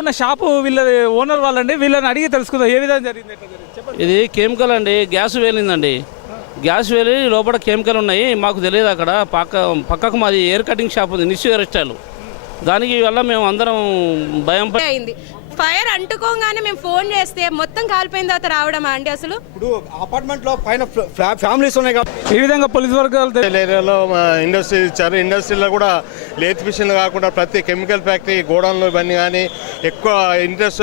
ఉన్న షాపు వీళ్ళ ఓనర్ వాళ్ళండి, వీళ్ళని అడిగి తెలుసుకుందాం ఏ విధంగా జరిగింది. ఇది కెమికల్ అండి, గ్యాస్ వేలిందండి. గ్యాస్ వేలి లోపల కెమికల్ ఉన్నాయి. మాకు తెలియదు. అక్కడ పక్కకు మాది ఎయిర్ కటింగ్ షాప్ ఉంది, నిశ్చయ హెయిర్ స్టైల్. దానికి వల్ల మేము అందరం భయం అయింది. ఫైర్ అంటుకోగానే మేము ఫోన్ చేస్తే మొత్తం కాలిపోయిన తర్వాత రావడమా అండి? అసలు ఇప్పుడు అపార్ట్మెంట్ లో పైన ఫ్యామిలీస్ ఉన్నాయి కాబట్టి ఈ విధంగా పోలీస్ వర్గాలు ఏరియాలో ఇండస్ట్రీ ఇచ్చారు. ఇండస్ట్రీలో కూడా లేత్ మిషన్లు కాకుండా ప్రతి కెమికల్ ఫ్యాక్టరీ గోడౌన్లు ఇవన్నీ కానీ ఎక్కువ ఇంట్రెస్ట్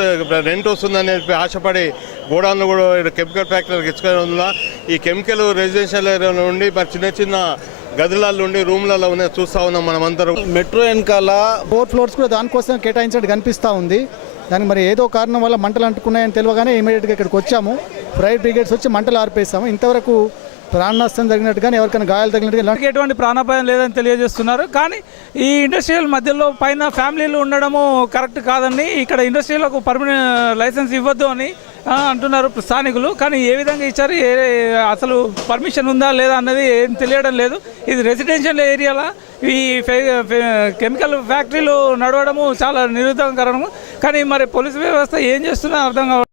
రెంట్ వస్తుందని చెప్పి ఆశపడి గోడౌన్లు కూడా కెమికల్ ఫ్యాక్టరీకి ఇచ్చుకొని ఉందా. ఈ కెమికల్ రెసిడెన్షియల్ ఏరియా నుండి మరి చిన్న చిన్న గదులలో ఉండి రూమ్లలో ఉన్నాయి, చూస్తూ ఉన్నాం మనం అందరం. మెట్రో వెనకాల 4 ఫ్లోర్స్ కూడా దానికోసం కేటాయించినట్టు కనిపిస్తూ ఉంది. దానికి మరి ఏదో కారణం వల్ల మంటలు అంటుకున్నాయని తెలియగానే ఇమీడియట్గా ఇక్కడికి వచ్చాము. ఫైర్ బ్రిగేడ్స్ వచ్చి మంటలు ఆర్పేస్తాము. ఇంతవరకు ప్రాణ నష్టం జరిగినట్టు కానీ ఎవరికైనా గాయాలు తగిలినట్టుగా ఎటువంటి ప్రాణాపాయం లేదని తెలియజేస్తున్నారు. కానీ ఈ ఇండస్ట్రియల్ మధ్యలో పైన ఫ్యామిలీలు ఉండడము కరెక్ట్ కాదని, ఇక్కడ ఇండస్ట్రీలకు పర్మనెంట్ లైసెన్స్ ఇవ్వద్దు అని అంటున్నారు స్థానికులు. కానీ ఏ విధంగా ఇచ్చారు, అసలు పర్మిషన్ ఉందా లేదా అన్నది ఏం తెలియడం లేదు. ఇది రెసిడెన్షియల్ ఏరియాలో ఈ కెమికల్ ఫ్యాక్టరీలు నడవడము చాలా నిరుద్ధకరణము. కానీ మరి పోలీసు వ్యవస్థ ఏం చేస్తుందో అర్థం కావడం